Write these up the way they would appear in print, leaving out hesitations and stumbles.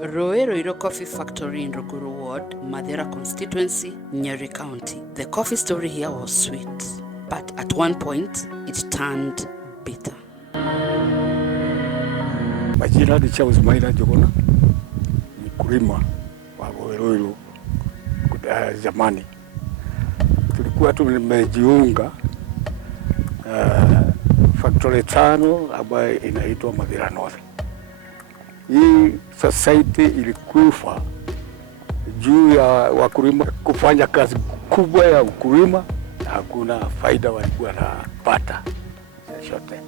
Roero Coffee Factory in Ruguru Ward, Mathira constituency, Nyeri County. The coffee story here was sweet, but at one point it turned bitter. Majina ni Charles Maira Jogona, mkulima wa Roero zamani. Tulikuwa tumejiunga factory 5 ambayo inaitwa Mathira North. Hii society ilikufa juu ya wakulima kufanya kazi kubwa ya ukulima na hakuna faida walikuwa wanapata chochote.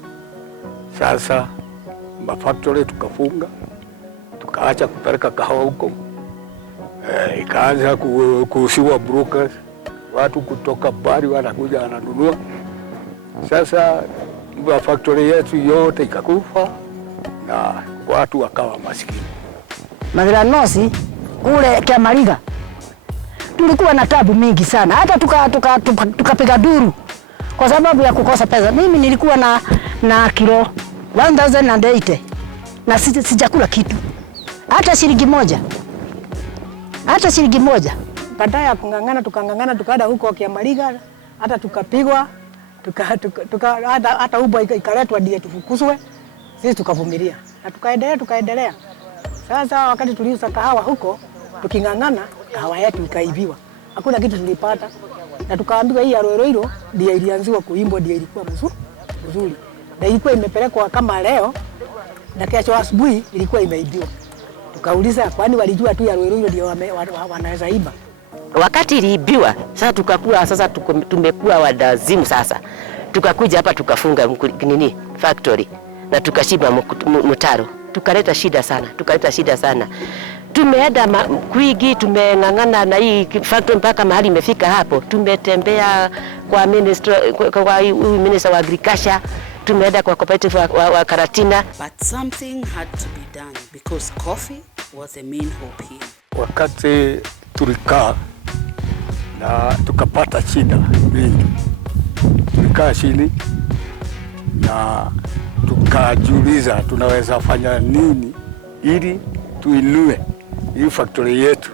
Sasa mafactory tukafunga, tukaacha kupeleka kahawa huko. Ikaanza kuuziwa brokers, watu kutoka bari wanakuja wananunua. Sasa factory yetu yote ikakufa na watu wakawa maskini. Mathira North kule Kiamariga tulikuwa na tabu mingi sana, hata tukapiga duru kwa sababu ya kukosa pesa. Mimi nilikuwa na kilo 1080 na sijakula kitu hata shilingi moja, Baadaye ya kungangana tukangangana, tukaenda huko Kiamariga, hata tukapigwa, hata ubwa ikaletwa ndiye tufukuzwe. Sisi tukavumilia na tukaendelea. Sasa wakati tuliuza kahawa huko, tukingangana, kahawa yetu ikaibiwa. Hakuna kitu tulipata. Na tukaambiwa hii ya Roero ndiye ilianziwa kuimbwa, ndiye ilikuwa mzuri. Na ilikuwa imepelekwa kama leo, na kesho asubuhi ilikuwa imeibiwa. Tukauliza kwani walijua tu ya Roero ndio wanaweza iba. Wakati iliibiwa, sasa tumekuwa wadazimu sasa. Tukakuja hapa tukafunga factory na tukashiba mtaro. Tukaleta shida sana. Tumeenda kwigi, tumengangana na hii factory mpaka mahali imefika hapo. Tumetembea kwa minister wa agriculture, tumeenda kwa cooperative wa Karatina. But something had to be done because coffee was the main hope here. Wakati tulikaa na tukapata shida mingi, tulikaa chini na tukajiuliza tunaweza fanya nini ili tuinue hii factory yetu.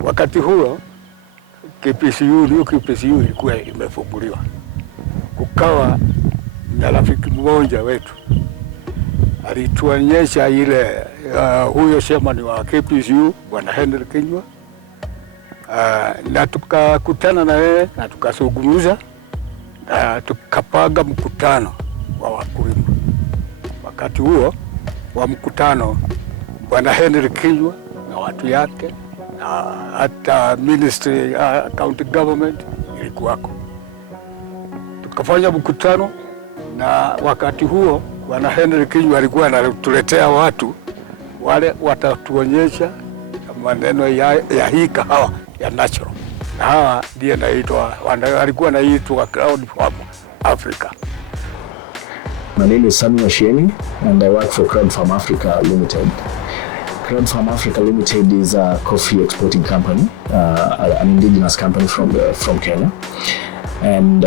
Wakati huo KPCU ilikuwa imefunguliwa. Kukawa na rafiki mmoja wetu alituonyesha ile huyo chairman wa KPCU Bwana Henry Kinyua, na tukakutana na yeye na tukazungumza na tukapanga mkutano wa wakulima. Wakati huo wa mkutano Bwana Henry Kinyua na watu yake na hata ministry county government ilikuwako. Tukafanya mkutano na wakati huo Bwana Henry Kinyua alikuwa anatuletea watu wale watatuonyesha maneno ya hii kahawa ya natural. Na hawa ndiye alikuwa anaitwa Crown Farm Africa. My name is Mathira Nyeri and I work for Crown Farm Africa Limited. Crown Farm Africa Limited is a coffee exporting company, an indigenous company from Kenya. And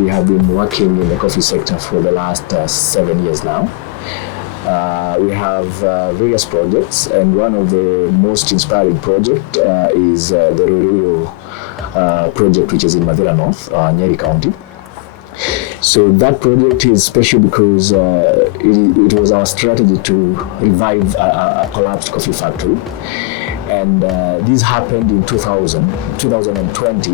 we have been working in the coffee sector for the last 7 years now. We have various projects, and one of the most inspiring project is the Roero project, which is in Mathira North, Nyeri County. So that project is special because it was our strategy to revive a collapsed coffee factory. And this happened in 2020,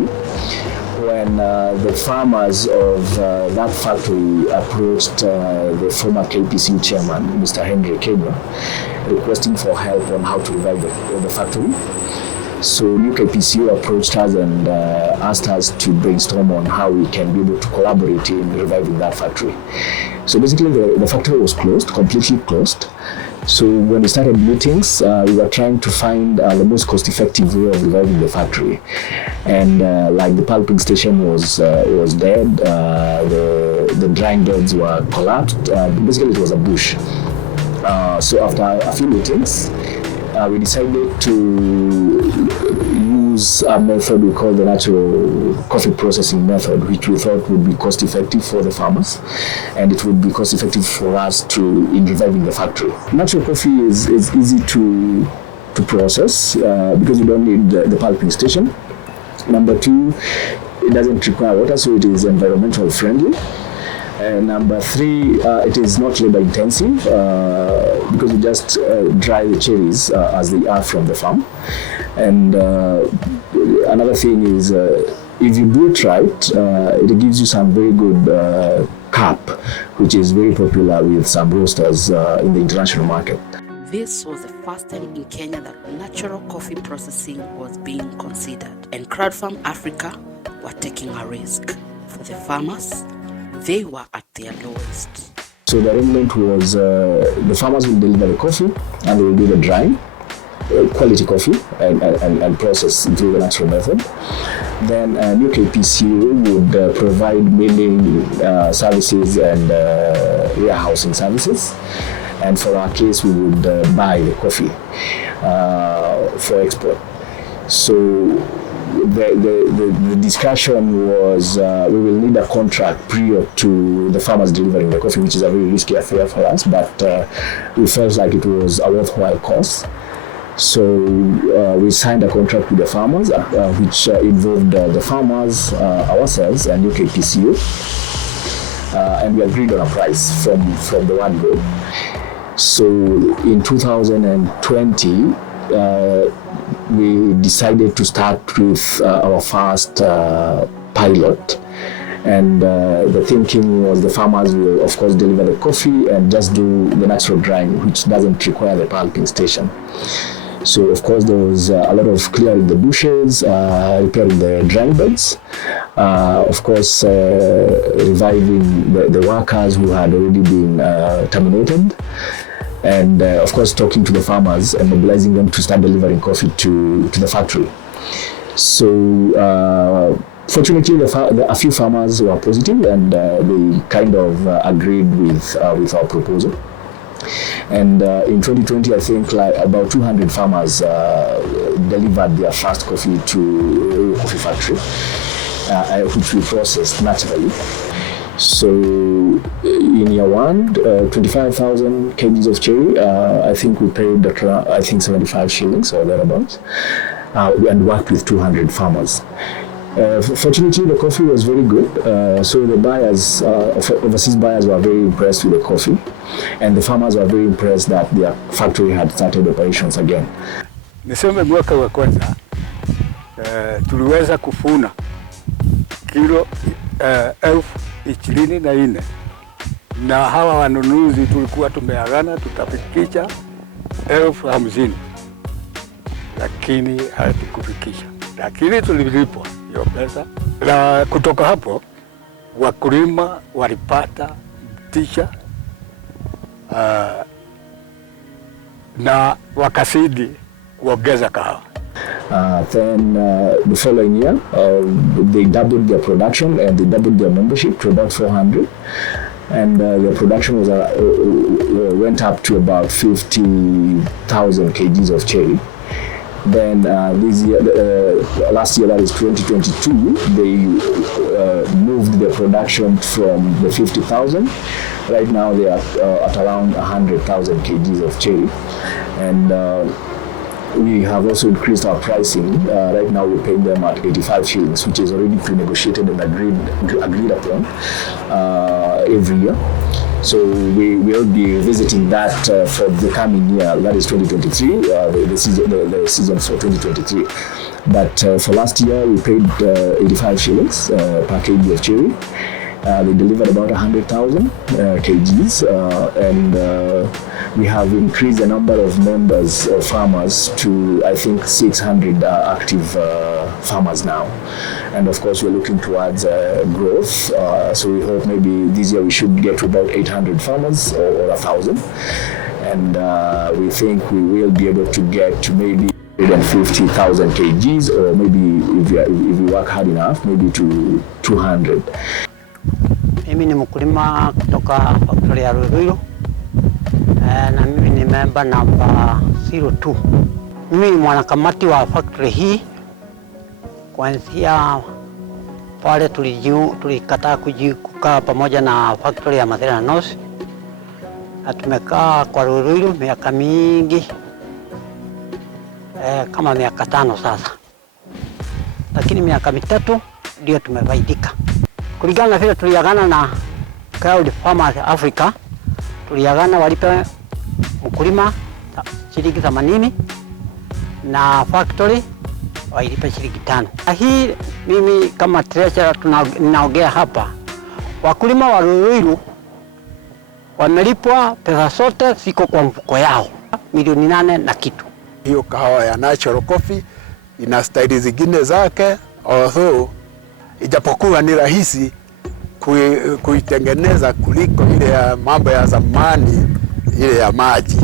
when the farmers of that factory approached the former KPCU chairman, Mr. Henry Kinyua, requesting for help on how to revive the factory. So new KPCU approached us and asked us to brainstorm on how we can be able to collaborate in reviving that factory. So basically the factory was closed, completely closed. So when we started meetings, we were trying to find the most cost-effective way of reviving the factory. And like the pulping station was dead, the drying beds were collapsed. Basically it was a bush. So after a few meetings, we decided to use a method we call the natural coffee processing method, which we thought would be cost effective for the farmers, and it would be cost effective for us in reviving the factory. Natural coffee is easy to process because you don't need the pulping station. Number two, it doesn't require water, so it is environmental friendly. Number three, it is not labor intensive because you just dry the cherries as they are from the farm. And another thing is, if you do it right, it gives you some very good cap, which is very popular with some roasters in the international market. This was the first time in Kenya that natural coffee processing was being considered, and Crowd Farm Africa were taking a risk. For the farmers, they were at their lowest. So the arrangement was the farmers will deliver the coffee and they will do the drying, quality coffee, and process through the natural method. Then UKPCU would provide milling services and warehousing services. And for our case, we would buy the coffee for export. So the discussion was we will need a contract prior to the farmers delivering the coffee, which is a very risky affair for us, but we felt like it was a worthwhile cost. So we signed a contract with the farmers, which involved the farmers, ourselves, and UKPCU, and we agreed on a price from the one go. So in 2020, we decided to start with our first pilot, and the thinking was the farmers will of course deliver the coffee and just do the natural drying, which doesn't require the pulping station. So of course there was a lot of clearing the bushes, repairing the drying beds, of course reviving the workers who had already been terminated, and of course talking to the farmers and mobilizing them to start delivering coffee to the factory. So fortunately a few farmers were positive, and they kind of agreed with our proposal. And in 2020, I think like about 200 farmers delivered their first coffee to a coffee factory, which we processed naturally. So in year one, 25,000 kgs of cherry, I think we paid I think 75 shillings or thereabouts, and worked with 200 farmers. Fortunately, the coffee was very good, so the buyers, overseas buyers, were very impressed with the coffee, and the farmers were very impressed that their factory had started operations again. Niseme mwaka wa kwanza tuliweza kufuna kilo 24,000, na hawa wanunuzi tulikuwa tumeagana tutafikisha 50,000, lakini hatukufikisha, lakini tulilipwa hiyo pesa. Na kutoka hapo wakulima walipata tisha na wakasidi kuongeza kahawa. Then the following year, they doubled their production and they doubled their membership to about 400, and their production was went up to about 50,000 kgs of cherry. Then this year, last year, that is 2022, they moved their production from the 50,000. Right now they are at around 100,000 kgs of cherry, and we have also increased our pricing. Right now we're paying them at 85 shillings, which is already pre-negotiated and agreed upon every year. So we will be visiting that for the coming year, that is 2023, the season for 2023. But for last year we paid 85 shillings per kg of cherry. They delivered about 100,000 kgs, and we have increased the number of members or farmers to, I think, 600 active farmers now. And of course, we're looking towards growth. So we hope maybe this year we should get to about 800 farmers or 1,000. And we think we will be able to get to maybe 150,000 kgs, or maybe if we work hard enough, maybe to 200. Mimi ni mkulima kutoka factory ya Ruiru, na mimi ni member namba 02. Mimi ni mwanakamati wa factory hii, Kuanzia pale tulikataa kukaa pamoja na factory ya Mathira Nyeri, na tumekaa kwa Ruiru miaka mingi, kama miaka 5 sasa, lakini miaka 3 ndio tumefaidika. Kulingana na vile tuliagana na Crowd Farmers Africa, tuliagana walipe mkulima shilingi 80 na factory wailipe shilingi 5. Hii mimi kama treasurer ninaongea hapa, wakulima wa Ruiru wamelipwa pesa zote ziko kwa mfuko yao, milioni 8 na kitu. Hiyo kahawa ya natural coffee ina staili zingine zake, although ijapokuwa ni rahisi kuitengeneza kuliko ile ya mambo ya zamani, ile ya maji.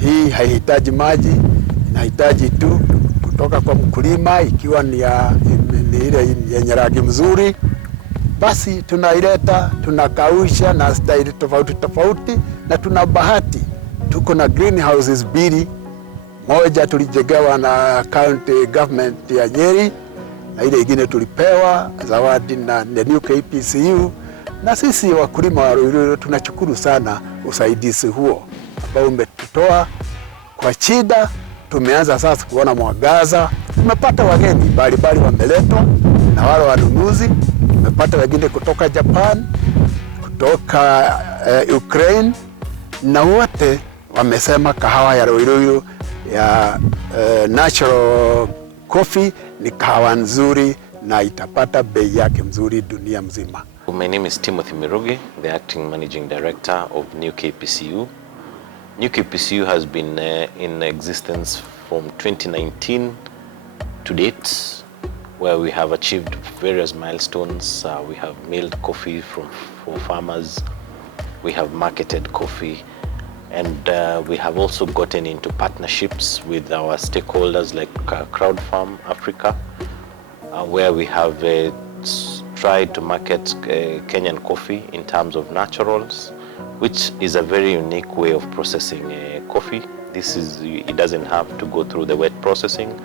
Hii haihitaji maji, inahitaji tu kutoka kwa mkulima, ikiwa ni ile yenye rangi mzuri, basi tunaileta, tunakausha na staili tofauti tofauti, na tuna bahati tuko na greenhouses 2. Moja tulijengewa na county government ya Nyeri, na ile ingine tulipewa zawadi na new KPCU, na sisi wakulima wa Ruiru tunashukuru sana usaidizi huo ambao umetutoa kwa shida. Tumeanza sasa kuona mwangaza, tumepata wageni mbalimbali wameletwa na wale wanunuzi, tumepata wengine kutoka Japan, kutoka Ukraine, na wote wamesema kahawa ya Ruiru ya natural coffee ni kahawa nzuri na itapata bei yake mzuri dunia mzima. My name is Timothy Mirugi, the acting managing director of New KPCU. New KPCU has been in existence from 2019 to date, where we have achieved various milestones. We have milled coffee for farmers, we have marketed coffee, and we have also gotten into partnerships with our stakeholders like Crowd Farm Africa, where we have tried to market Kenyan coffee in terms of naturals, which is a very unique way of processing coffee. It doesn't have to go through the wet processing.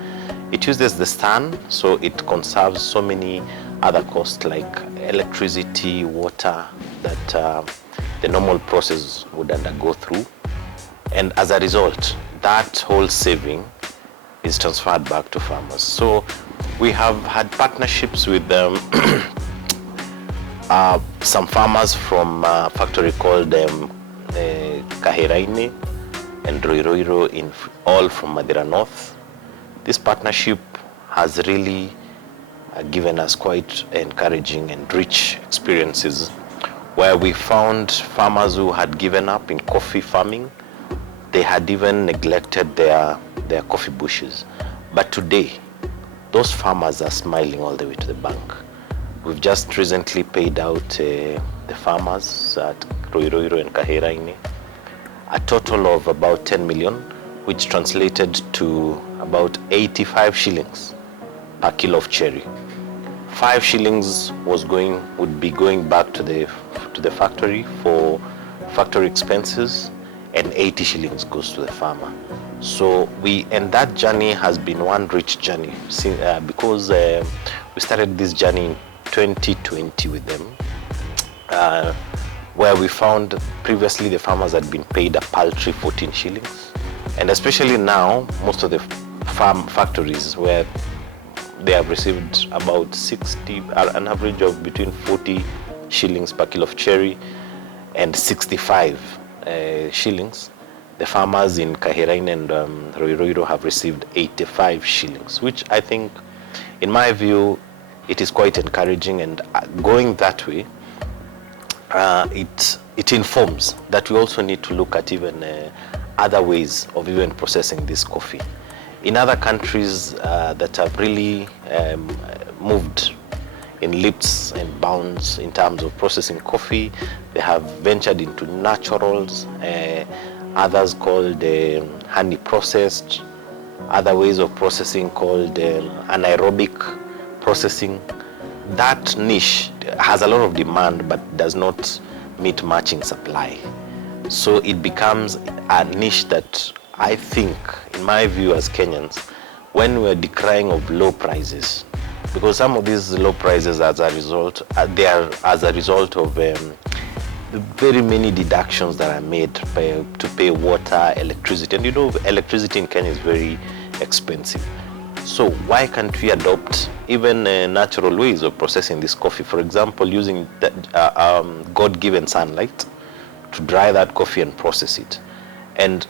It uses the sun, so it conserves so many other costs like electricity, water, that the normal process would undergo through. And as a result, that whole saving is transferred back to farmers. So we have had partnerships with some farmers from a factory called Kahiraini and Ruiru, all from Mathira North. This partnership has really given us quite encouraging and rich experiences, where we found farmers who had given up in coffee farming. They had even neglected their coffee bushes. But today, those farmers are smiling all the way to the bank. We've just recently paid out the farmers at Ruiru and Kahiraini a total of about 10 million, which translated to about 85 shillings per kilo of cherry. 5 shillings would be going back to the factory for factory expenses, and 80 shillings goes to the farmer. So and that journey has been one rich journey, because we started this journey in 2020 with them, where we found previously the farmers had been paid a paltry 14 shillings. And especially now, most of the farm factories, where they have received about an average of between 40 shillings per kilo of cherry and 65 shillings. The farmers in Kahiraini and Ruiru have received 85 shillings, which I think, in my view, it is quite encouraging. And going that way, it informs that we also need to look at even other ways of even processing this coffee. In other countries that have really moved in leaps and bounds in terms of processing coffee, they have ventured into naturals, others called honey processed, other ways of processing called anaerobic processing. That niche has a lot of demand but does not meet matching supply. So it becomes a niche that I think, in my view as Kenyans, when we're decrying of low prices, because some of these low prices as a result, they are as a result of the very many deductions that are made to pay water, electricity, and you know electricity in Kenya is very expensive. So why can't we adopt even natural ways of processing this coffee? For example, using God-given sunlight to dry that coffee and process it. And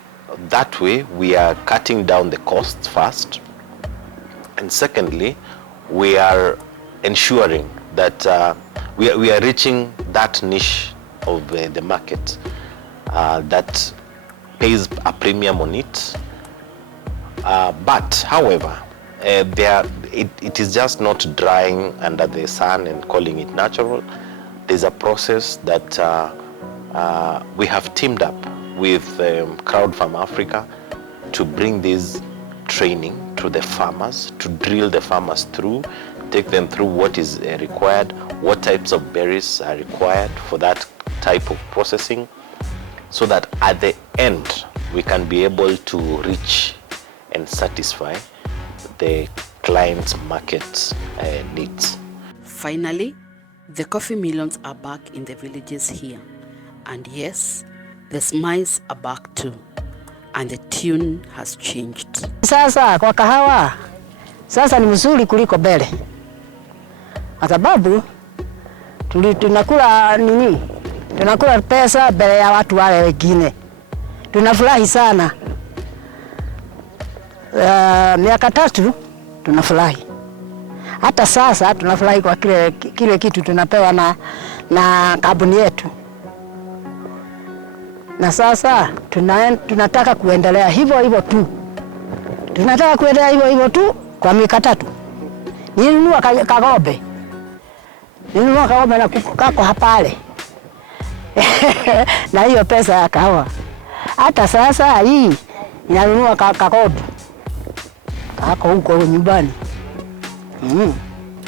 that way we are cutting down the costs first. And secondly, we are ensuring that we are reaching that niche of the market that pays a premium on it. But however, it is just not drying under the sun and calling it natural. There's a process that we have teamed up with Crowd Farm Africa to bring this training to the farmers, to drill the farmers through, take them through what is required, what types of berries are required for that type of processing, so that at the end we can be able to reach and satisfy the client's market needs. Finally, the coffee millions are back in the villages here. And yes, the smiles are back too. And the tune has changed. Sasa kwa kahawa, sasa ni mzuri kuliko mbele. Kwa sababu tunakula nini? Tunakula pesa mbele ya watu wale wengine. Tunafurahi sana. Miaka 3 tunafurahi. Hata sasa tunafurahi kwa kile kitu tunapewa na kampuni yetu. Na sasa tunataka kuendelea hivyo tu. Tunataka kuendelea hivyo tu kwa miaka 3. Nilinunua kagombe. Nilinunua kagombe na kako hapale. Na hiyo pesa ya kahawa. Hata sasa hii ninanunua kagombe. Kako huko nyumbani.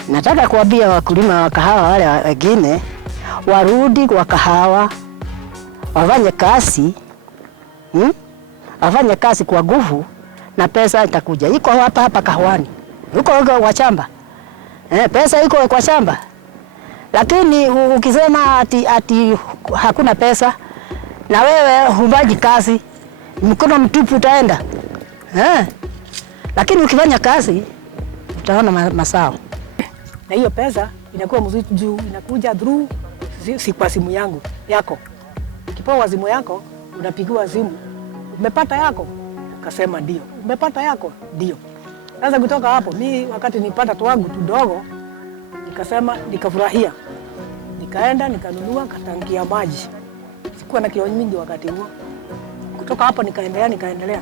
Nataka kuambia wakulima wa kahawa wale wengine warudi kwa kahawa. Wafanye kazi, wafanye kazi kwa nguvu na pesa itakuja. Iko hapa kahawani. Iko kwa shamba. Pesa iko kwa shamba. Lakini ukisema ati hakuna pesa na wewe hubaji kazi, mkono mtupu utaenda. Lakini ukifanya kazi utaona masao. Na hiyo pesa inakuwa mzuri juu inakuja through si kwa simu yangu yako. Kipawa simu yako unapigiwa simu. Umepata yako? Ukasema ndio. Umepata yako? Ndio. Sasa kutoka hapo mimi wakati nipata twangu tudogo nikasema nikafurahia. Nikaenda nikanunua katangia maji. Sikuwa na kilo mingi wakati huo. Kutoka hapo nikaendelea.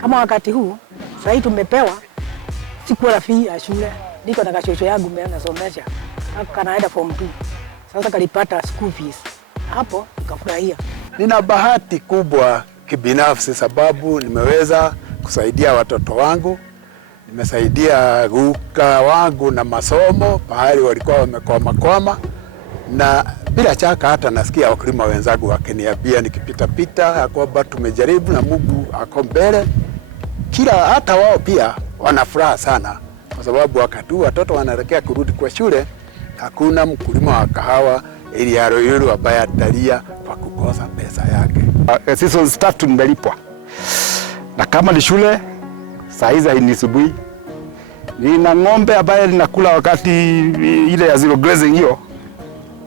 Kama wakati huu sasa hivi tumepewa sikuwa na fee ya shule. Niko na kashocho yangu mimi nasomesha. Kanaenda form 2. Sasa kalipata school fees. Hapo nikafurahia. Nina bahati kubwa kibinafsi sababu nimeweza kusaidia watoto wangu. Nimesaidia guka wangu na masomo pahali walikuwa wamekwama, na bila shaka hata nasikia wakulima wenzangu wakiniambia nikipita kwamba tumejaribu na Mungu ako mbele. Kila hata wao pia wana furaha sana kwa sababu wakati watoto wanaelekea kurudi kwa shule, hakuna mkulima wa kahawa ili ya Ruiru ambaye atalia kwa kukosa pesa yake. Season 3 nimelipwa. Na kama ni shule saa hizi ni asubuhi. Nina ng'ombe ambaye ninakula wakati ile ya zero grazing hiyo.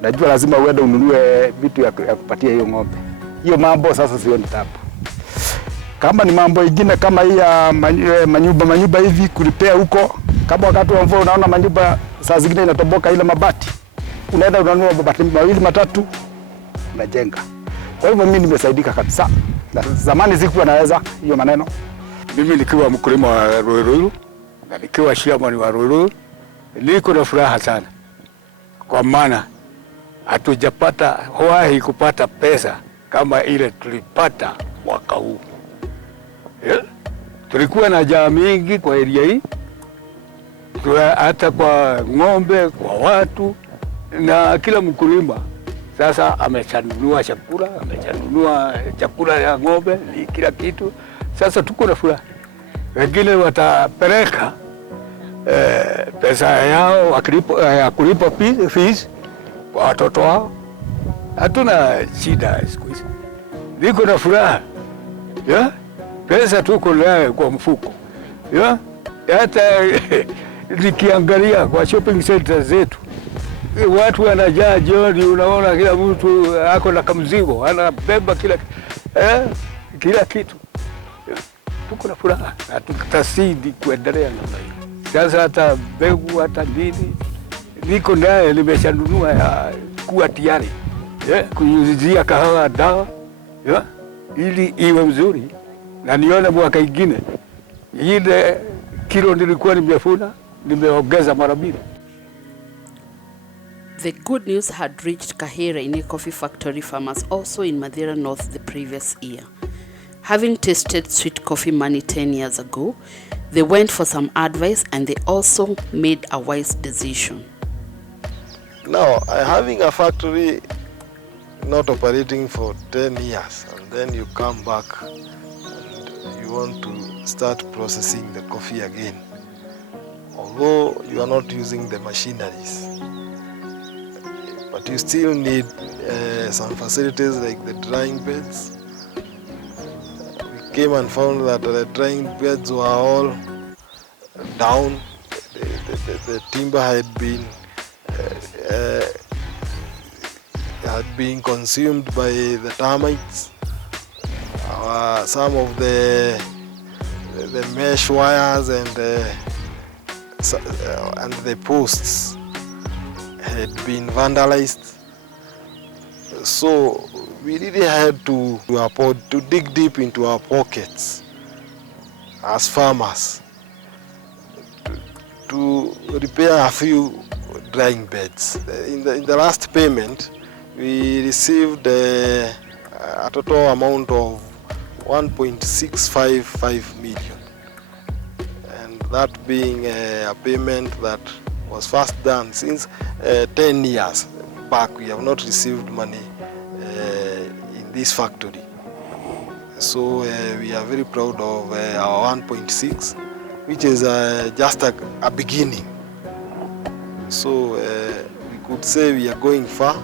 Najua lazima uende ununue vitu ya kupatia hiyo ng'ombe. Hiyo mambo sasa sioni tabu. Kama ni mambo ingine kama hii ya manyumba hivi kulipea huko, kama wakati wa mvua unaona manyumba saa zingine inatoboka ile mabati. Unaenda unanunua mabati 2 3 unajenga. Kwa hivyo mimi nimesaidika kabisa. Zamani sikuwa naweza hiyo maneno. Mimi nikiwa mkulima wa Ruiru na nikiwa chairman wa Ruiru, niko na furaha sana. Kwa maana hatujapata hawahi kupata pesa kama ile tulipata mwaka huu. Tulikuwa na njaa mingi kwa area hii. Hata kwa ng'ombe, kwa watu na kila mkulima sasa amechanunua chakula ya ng'ombe, kila kitu. Sasa tuko na furaha. Wengine watapeleka pesa yao ya kulipa fees kwa watoto wao. Hatuna shida siku hizi, niko na furaha ya pesa tuko nayo kwa mfuko ya hata nikiangalia kwa shopping centers zetu watu wanajaa jioni, unaona kila mtu ako na kamzigo, anabeba kila kitu. Tuko na furaha na tutasidi kuendelea namna hiyo. Sasa hata mbegu hata nini niko naye, nimeshanunua ya kuwa tayari kunyunyizia kahawa dawa ili iwe mzuri, na nione mwaka ingine ile kilo nilikuwa nimefuna nimeongeza mara mbili. The good news had reached Kahera in a coffee factory farmers also in Mathira North the previous year. Having tasted sweet coffee money 10 years ago, they went for some advice and they also made a wise decision. Now, having a factory not operating for 10 years and then you come back and you want to start processing the coffee again, although you are not using the machineries, but you still need some facilities like the drying beds. We came and found that the drying beds were all down. The timber had been consumed by the termites. Some of the mesh wires and the posts had been vandalized. So we really had to dig deep into our pockets as farmers to repair a few drying beds. In the last payment, we received a total amount of 1.655 million. And that being a payment that was first done since 10 years back. We have not received money in this factory. So we are very proud of our 1.6, which is just a beginning. So we could say we are going far,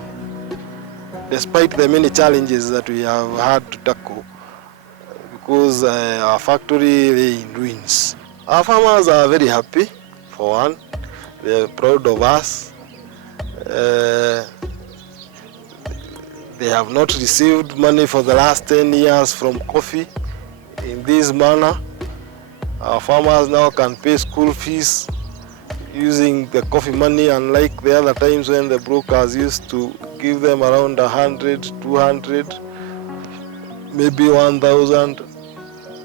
despite the many challenges that we have had to tackle, because our factory lay in ruins. Our farmers are very happy, for one. They are proud of us. They have not received money for the last 10 years from coffee in this manner. Our farmers now can pay school fees using the coffee money, unlike the other times when the brokers used to give them around 100, 200, maybe 1,000,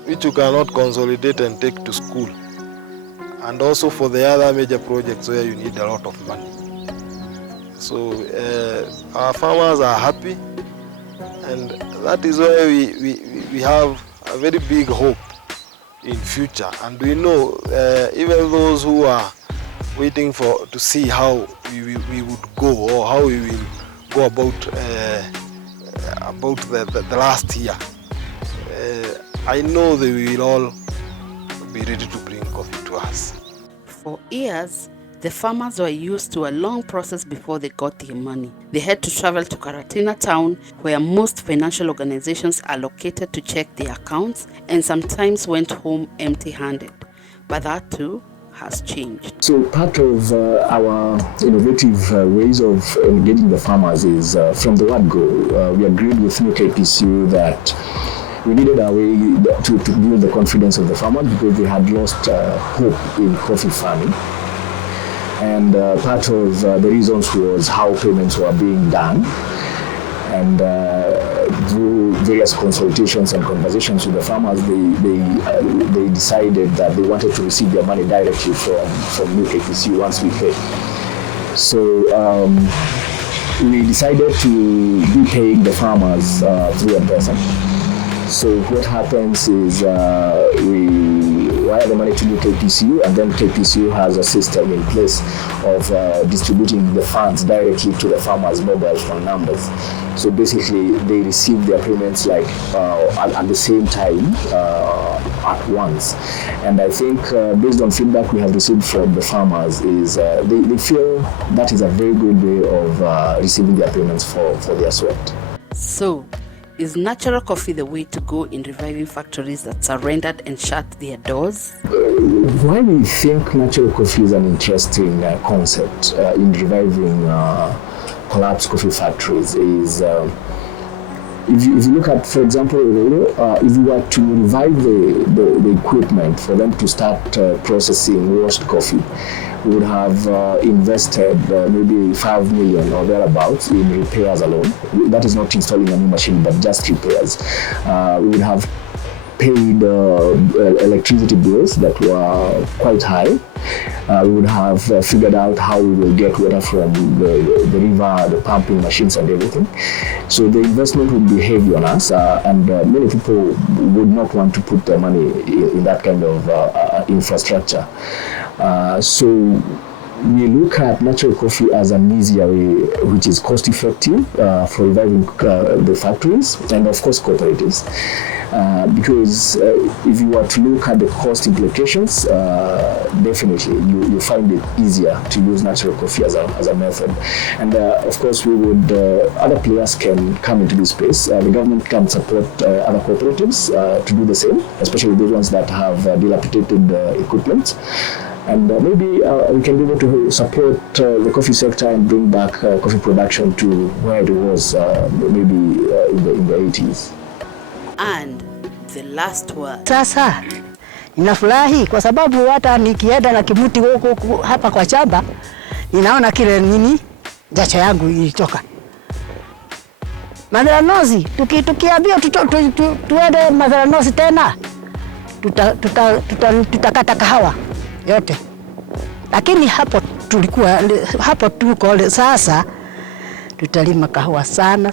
which you cannot consolidate and take to school. And also for the other major projects where you need a lot of money. So our farmers are happy, and that is why we have a very big hope in future. And we know even those who are waiting to see how we would go, or how we will go about the last year, I know they will all be ready to bring coffee to us. For years, the farmers were used to a long process before they got their money. They had to travel to Karatina town, where most financial organizations are located, to check their accounts, and sometimes went home empty-handed. But that too has changed. So part of our innovative ways of engaging the farmers is from the word go. We agreed with New KPCU that we needed a way to build the confidence of the farmers, because they had lost hope in coffee farming. And part of the reasons was how payments were being done. And through various consultations and conversations with the farmers, they decided that they wanted to receive their money directly from New KPCU once we pay. So we decided to be paying the farmers through M-Pesa. So what happens is we wire the money to New KPCU, and then KPCU has a system in place of distributing the funds directly to the farmers' mobile phone numbers. So basically, they receive their payments like at the same time at once. And I think based on feedback we have received from the farmers is they feel that is a very good way of receiving their payments for their sweat. So, is natural coffee the way to go in reviving factories that surrendered and shut their doors? Why we think natural coffee is an interesting concept in reviving collapsed coffee factories is if you look at, for example, if we were to revive the equipment for them to start processing washed coffee, we would have invested maybe 5 million or thereabouts in repairs alone. That is not installing a new machine, but just repairs. We would have paid electricity bills that were quite high. We would have figured out how we will get water from the river, the pumping machines and everything. So the investment would be heavy on us, and many people would not want to put their money in that kind of infrastructure. So we look at natural coffee as an easier way, which is cost effective for reviving the factories and of course cooperatives. Because if you were to look at the cost implications, definitely you find it easier to use natural coffee as a method. And of course we would, other players can come into this space. The government can support other cooperatives to do the same, especially those ones that have dilapidated equipment. And maybe we can be able to support the coffee sector and bring back coffee production to where it was maybe in the 80s. And the last word. Sasa ninafurahi kwa sababu hata nikienda na kimuti huko hapa kwa shamba ninaona kile nini jasho yangu ilitoka. Mathira Nyeri tukiambiwa tuende Mathira Nyeri tena tutakata kahawa yote. Lakini hapo tuko sasa tutalima kahawa sana.